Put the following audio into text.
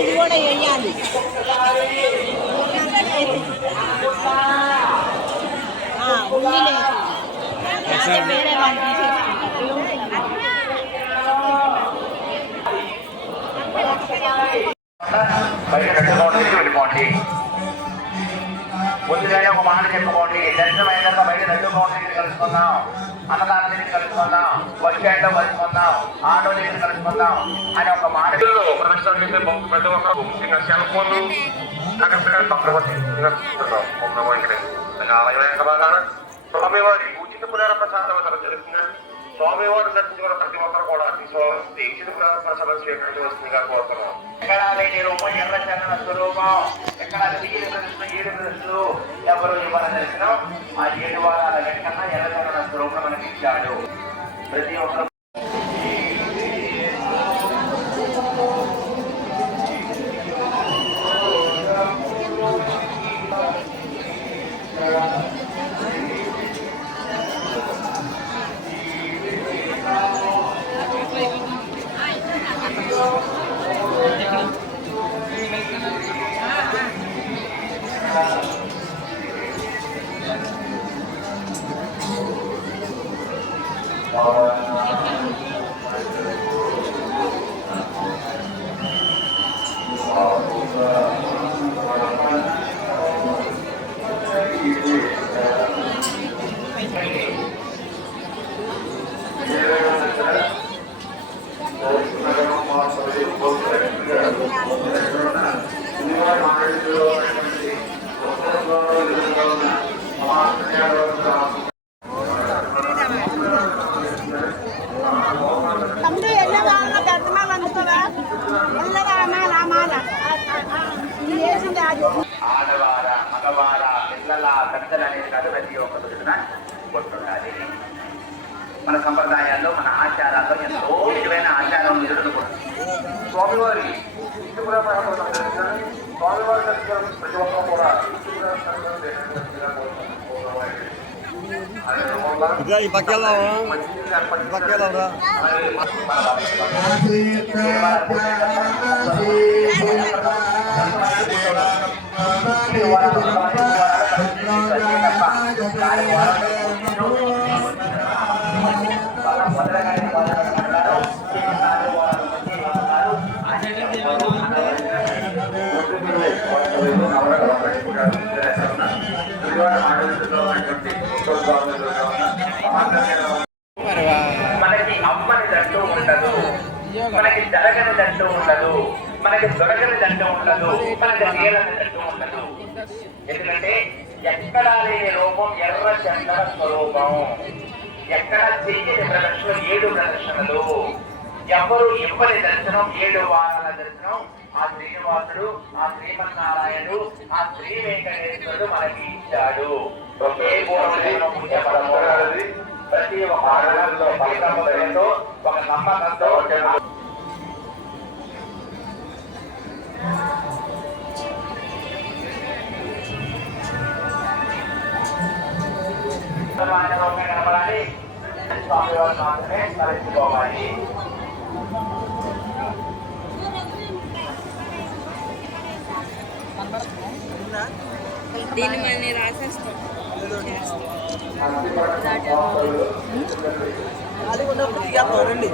ఇది కూడా వేయాలి. వేరే వాళ్ళు వెళ్ళిపోండి. ముందుగానే ఒక మాట చెప్పుకోండి. దర్శనం అయినాక బయట రెండు కౌంటర్ కలుసుకుందాం, అన్నదానం దగ్గర కలుసుకుందాం, బస్ స్టాండ్ లో కలుసుకుందాం, ఆటో దగ్గర కలుసుకుందాం అని ఒక మాట. సెల్ ఫోన్లు స్వామివారి ఉచిత పురాణ ప్రసాదం జరుగుతుంది. స్వామివారి దర్శించుకున్న ప్రతి ఒక్కరు కూడా ఉచిత పురాణ ప్రసాదం స్వీకరించవలసిందిగా కోరుతున్నాం. ఎక్కడా లేని రూపం ఎర్ర చందన స్వరూపం, ఎక్కడ 7 ప్రదర్శన 7 ప్రదర్శనలు ఎవరు ఇవ్వాలని దర్శనం ఆ 7 వారాల లెక్కన ఎర్ర చందన స్వరూపం మనకి ఇచ్చాడు. ప్రతి ఒక్కరు ఆడవార మగవార పిల్లల పెద్దలు అనేది కాదు, ప్రతి ఒక్క రోజున కొట్టుండాలి. మన సంప్రదాయాల్లో మన ఆచారాల్లో ఎంతో విలువైన ఆచారం నిధులు స్వామివారి స్వామివారి ప్రతి ఒక్కరు కూడా మనకి అమ్మనిదంటూ ఉండదు, మనకి జరగనిదంటూ ఉండదు, మనకి దొరకనిదంటూ ఉండదు, మనకి తేలనిదంటూ ఉండదు. ఎందుకంటే ఎక్కడా లేని రూపం ఎర్ర చందన స్వరూపం. ఎక్కడ చెయ్యని ప్రదర్శన 7 ప్రదర్శనలు, ఎవరు ఇవ్వని దర్శనం 7 వారాల దర్శనం. ఆ శ్రీనివాసుడు, ఆ శ్రీమన్నారాయణుడు, ఆ శ్రీ వెంకటేశ్వరుడు మనకి ఇచ్చాడు. ఒకే పూర్వ ప్రతి ఒక్క ఆడవాళ్ళలో పరికల్పనతో ఒక నమ్మకంతో కనబడాలి. స్వామివారు మాత్రమే తలెత్తుకోవాలి. దీన్ని మళ్ళీ రాసేస్తాం. అది ఉన్నప్పుడు రండి.